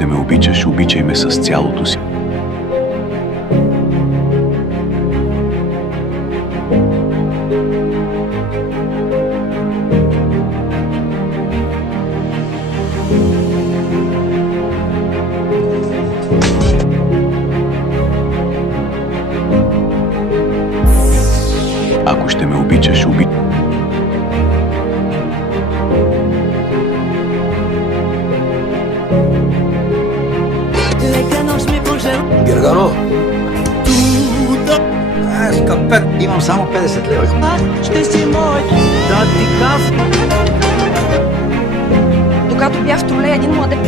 ще ме обичаш, обичай ме с цялото си. Ако ще ме обичаш, Гергано! Скъпет, имам само 50 лева. Ще си мой, да ти казвам. Когато бях в тролея, един младеж